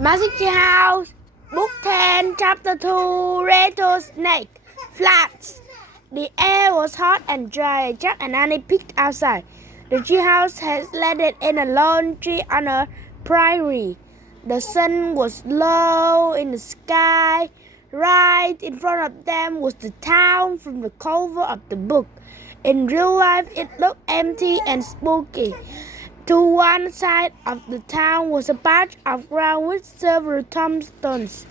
Magic House, Book 10, Chapter 2, Rattlesnake, Flats. The air was hot and dry. Jack and Annie peeked outside. The tree house had landed in a lone tree on a prairie. The sun was low in the sky. Right in front of them was the town from the cover of the book. In real life, it looked empty and spooky. To one side of the town was a patch of ground with several tombstones.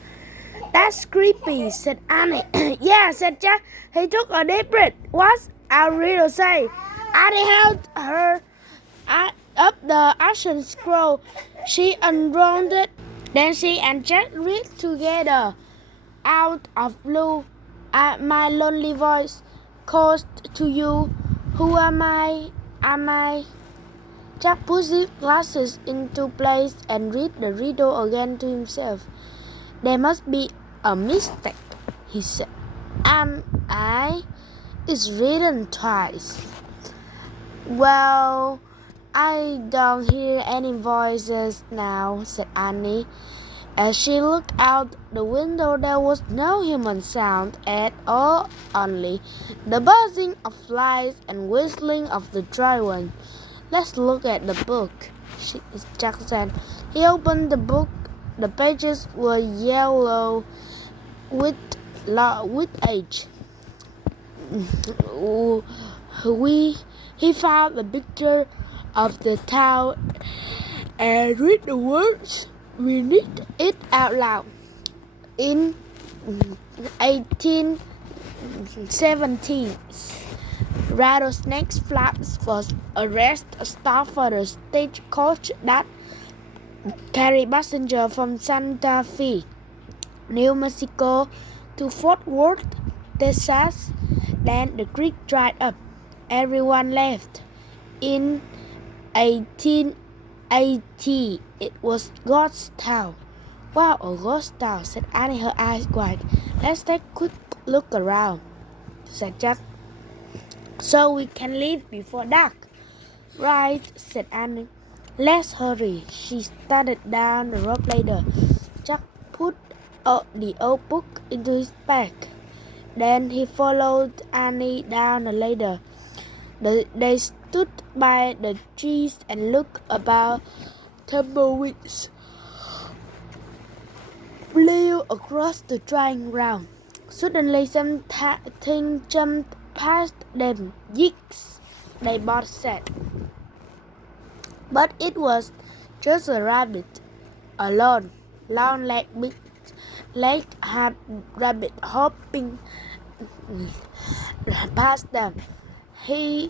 That's creepy, said Annie. Yeah, said Jack. He took a deep breath. What's our riddle say? Annie held her up the ashen scroll. She unrolled it. Then she and Jack read together. Out of blue, my lonely voice calls to you. Who am I? Am I? Jack put his glasses into place and read the riddle again to himself. There must be a mistake, he said. Am I? It's written twice. Well, I don't hear any voices now, said Annie. As she looked out the window, there was no human sound at all, only the buzzing of flies and whistling of the dry wind. Let's look at the book, Jack said. He opened the book. The pages were yellow with age. He found a picture of the town and read the words. We read it out loud. In 1870, Rattlesnake Flats was a rest stop for the stagecoach that carried passengers from Santa Fe, New Mexico to Fort Worth, Texas. Then the creek dried up. Everyone left. In 1880, it was ghost town. Wow, a ghost town, said Annie, her eyes wide. Let's take a quick look around, said Jack. So we can leave before dark. Right, said Annie. Let's hurry. She started down the rope ladder. Jack put the old book into his bag. Then he followed Annie down the ladder. They stood by the trees and looked about. Tumbleweeds blew across the drying ground. Suddenly something jumped past them. Yikes, they both said. But it was just a rabbit, alone, long-legged, big-legged rabbit hopping past them. He's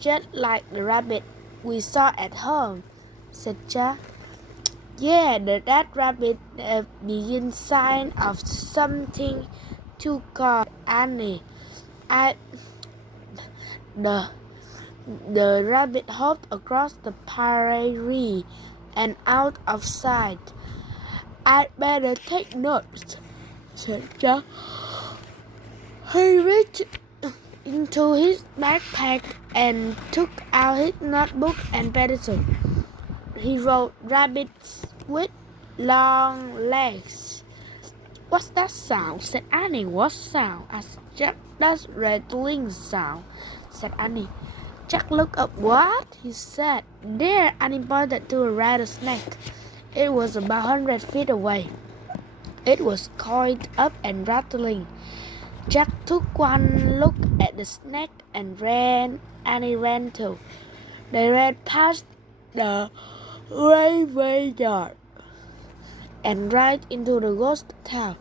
just like the rabbit we saw at home, said Jack. Yeah, that rabbit begin sign of something to call Annie. The rabbit hopped across the prairie and out of sight. I'd better take notes, said Jack. He reached into his backpack and took out his notebook and pencil. He wrote rabbits with long legs. What's that sound? Said Annie. What sound? Asked Jack. That's rattling sound, said Annie. Jack looked up. What? He said. There, Annie pointed to a rattlesnake. It was about 100 feet away. It was coiled up and rattling. Jack took one look at the snake and ran. Annie ran too. They ran past the railway yard and right into the ghost town.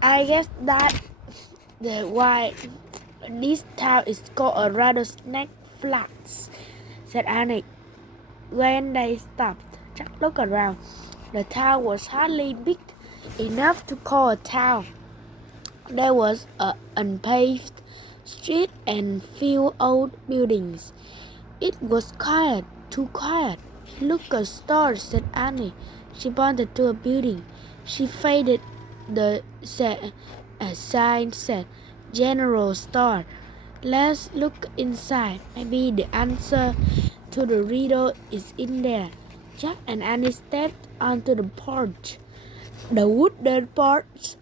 I guess that's why this town is called a Rattlesnake Flats, said Annie. When they stopped, Jack looked around. The town was hardly big enough to call a town. There was an unpaved street and few old buildings. It was quiet, too quiet. Look, a store, said Annie. She pointed to a building. She faded. The sign said, General Store. Let's look inside. Maybe the answer to the riddle is in there. Jack and Annie stepped onto the porch. The wooden porch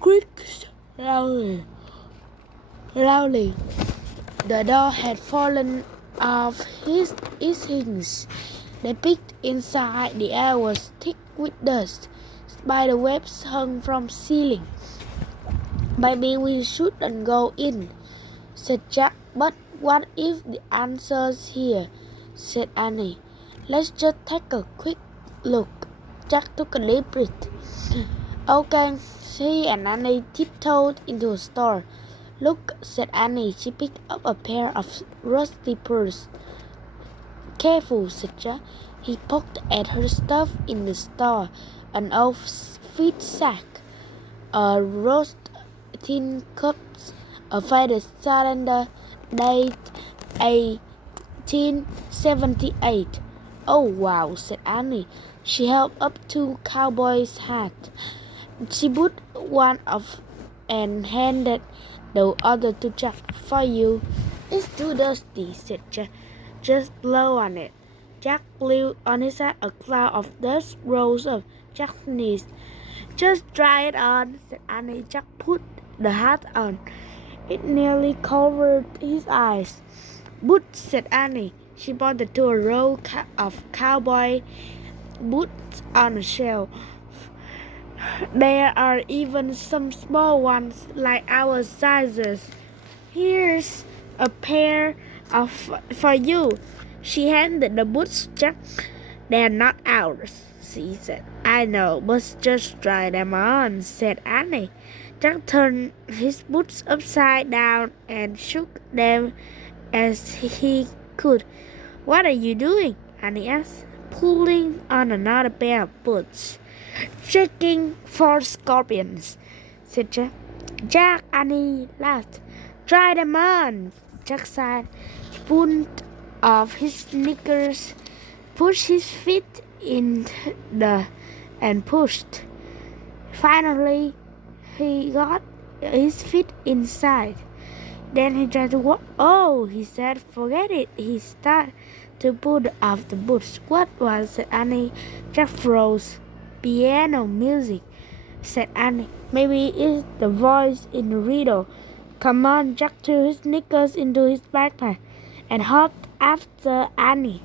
creaked loudly. The door had fallen off its hinges. They peeked inside. The air was thick with dust. Spider webs hung from ceiling. "Maybe we shouldn't go in," said Jack. "But what if the answer's here?" said Annie. "Let's just take a quick look." Jack took a deep breath. "Okay." He and Annie tiptoed into a store. "Look," said Annie. She picked up a pair of rusty pearls. "Careful," said Jack. He poked at her stuff in the store. An old feed sack, a roast tin cups, a faded cylinder, date 1878. "Oh, wow," said Annie. She held up two cowboys' hats. She put one off and handed the other to Jack. "For you." "It's too dusty," said Jack. "Just blow on it." Jack blew on his hat. A cloud of dust rose up. Jack sneezed. "Just try it on," said Annie. Jack put the hat on. It nearly covered his eyes. "Boots," said Annie. She pointed to a row of cowboy boots on a shelf. "There are even some small ones like our sizes. Here's a pair for you." She handed the boots to Jack. "They're not ours," she said. "I know, but just try them on," said Annie. Jack turned his boots upside down and shook them as he could. "What are you doing?" Annie asked. "Pulling on another pair of boots." "Checking for scorpions," said Jack. Annie laughed. "Try them on," Jack said. He pulled off his sneakers, pushed his feet in and pushed. Finally, he got his feet inside. Then he tried to walk. "Oh," he said. "Forget it." He started to pull off the boots. "What was it, Annie?" Jack froze. "Piano music," said Annie. "Maybe it's the voice in the riddle." "Come on." Jack threw his sneakers into his backpack and hopped after Annie.